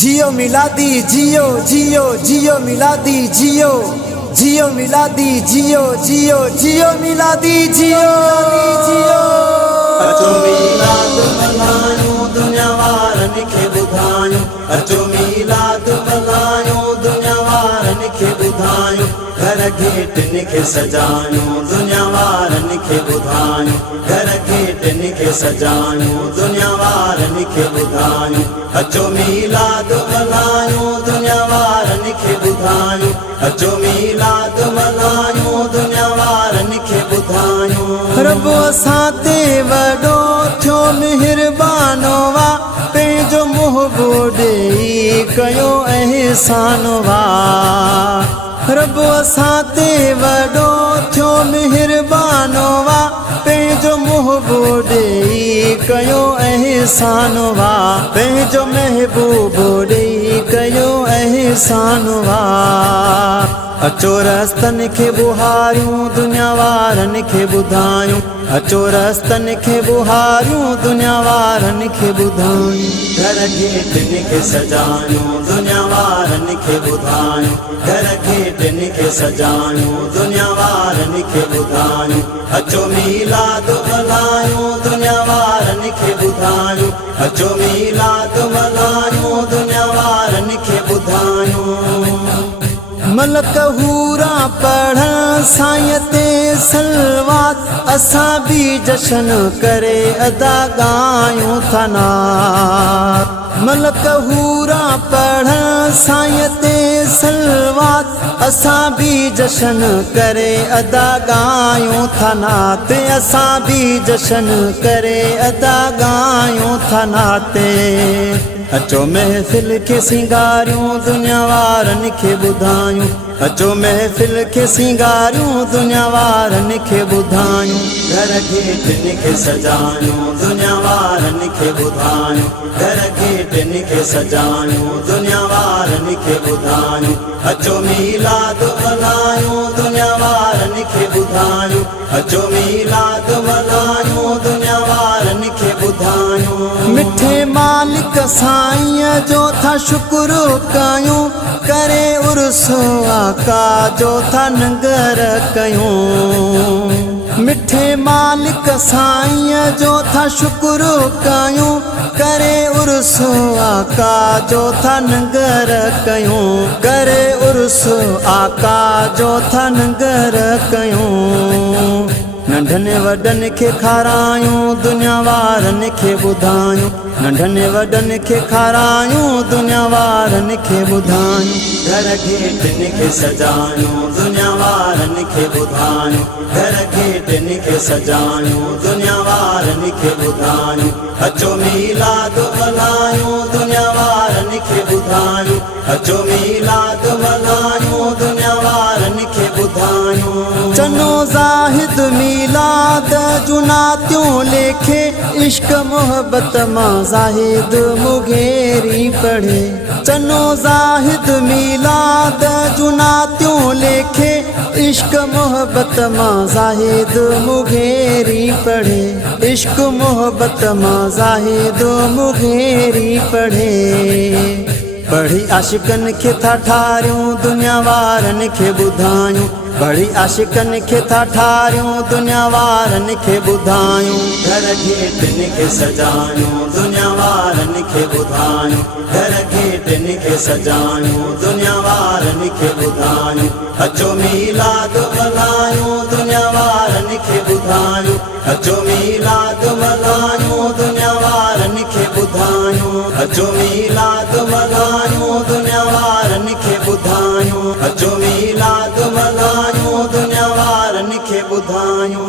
जियो मिलादी जियो जियो जियो मिलादी जियो जियो मिलादी जियो जियो जियो मिलादी जियो जियो अचो मीलाद मल्हायूं दुनिया वारनि खे ॿुधायूं। अचो मीलाद मल्हायूं दुनिया वारनि खे ॿुधायूं। घर गेटनि खे सजायूं दुनिया वारनि खे ॿुधायूं। घर गेटनि खे सजायूं दुनिया वारनि खे ॿुधायूं। अचो मीलाद मल्हायूं दुनिया वारनि खे ॿुधायूं। अचो मीलाद मल्हायूं दुनिया वारनि खे ॿुधायूं। रब असां ते वॾो थियो महिरबानो वा पंहिंजो मुहबो ॾेई कयो अहसान वा। रब असां ते वॾो थियो महिरबानो वा पंहिंजो मुहबो ॾेई कयो अहसान वा। पंहिंजो महबूबो ॾेई कयो अहसान वा। अचो रस्तनि खे बुहारियूं दुनिया वारनि खे ॿुधायूं। अचो रस्तनि खे बुहारियूं दुनिया वारनि खे ॿुधायूं। घर गेटनि खे सजायूं दुनिया वारनि खे ॿुधायूं। घर गेटनि खे सजायूं दुनिया वारनि खे ॿुधायूं। अचो मीलाद मल्हायूं दुनिया वारनि खे ॿुधायूं। अचो मीलाद मल्हायूं दुनिया वारनि खे ॿुधायूं। मलक हूरा पढ़ण साईं ते सलवात असां बि जशन करे अदा ॻायूं था नात। मलक हूरा पढ़ण साईं ते सलवात असां बि जशन करे अदा ॻायूं था नात। असां बि जशन करे अदा ॻायूं था नात। अचो महफ़िल खे सिंगारियूं दुनिया वारनि खे ॿुधायूं। अचो महफ़िल खे सिंगारियूं दुनिया वारनि खे ॿुधायूं। घर गेटनि खे सजायूं दुनिया वारनि खे ॿुधायूं। घर गेटनि खे सजायूं दुनिया वारनि खे ॿुधायूं। अचो मीलाद मल्हायूं दुनिया वारनि खे ॿुधायूं। अचो मीलाद मल्हायूं दुनिया वारनि खे ॿुधायूं। मिठे मालिक साईं जो था शुक्र कयूं करे उर्स आका जो था नंगर कयूं। मिठे मालिक साईं जो था शुक्र कयूं करे उर्स आका जो था नंगर कयूं। करे उर्स आका जो था नंगर कयूं। नंढनि वॾनि खे खारायूं दुनिया वारनि खे ॿुधायूं। नंढनि वॾनि खे खारायूं दुनिया वारनि खे ॿुधायूं। घर गेटनि खे सजायूं दुनिया वारनि खे ॿुधायूं। घर गेटनि खे सजायूं दुनिया वारनि खे ॿुधायूं। अचो मीलाद मल्हायूं दुनिया वारनि खे ॿुधायूं। अचो मीलाद मल्हायूं दुनिया वारनि खे ॿुधायूं। चनो ज़ाहिद मीलाद जुनातियूं लेखे इश्क मोहब्बत मां ज़ाहिद मुघेरी पढ़े। चनो ज़ाहिद मीलाद जुनातियूं लेखे इश्क मोहब्बत मां ज़ाहिद मुघेरी पढ़े। इश्क मोहब्बत मां ज़ाहिद मुघेरी पढ़े। पढ़ी आशिकनि खे था ठारियूं दुनिया वारनि खे ॿुधायूं। पढ़ी आशिकनि खे था ठारियूं दुनिया वारनि खे ॿुधायूं। घर गेटनि खे सजायूं दुनिया वारनि खे ॿुधायूं। घर गेटनि खे सजायूं दुनिया वारनि खे ॿुधायूं। अचो मीलाद मल्हायूं दुनिया वारनि खे ॿुधायूं। अचो मीलाद मल्हायूं दुनिया वारनि खे ॿुधायूं। अचो मीलाद मल्हायूं दुनिया वारनि खे ॿुधायूं। अचो मीलाद मल्हायूं दुनिया वारनि खे ॿुधायूं।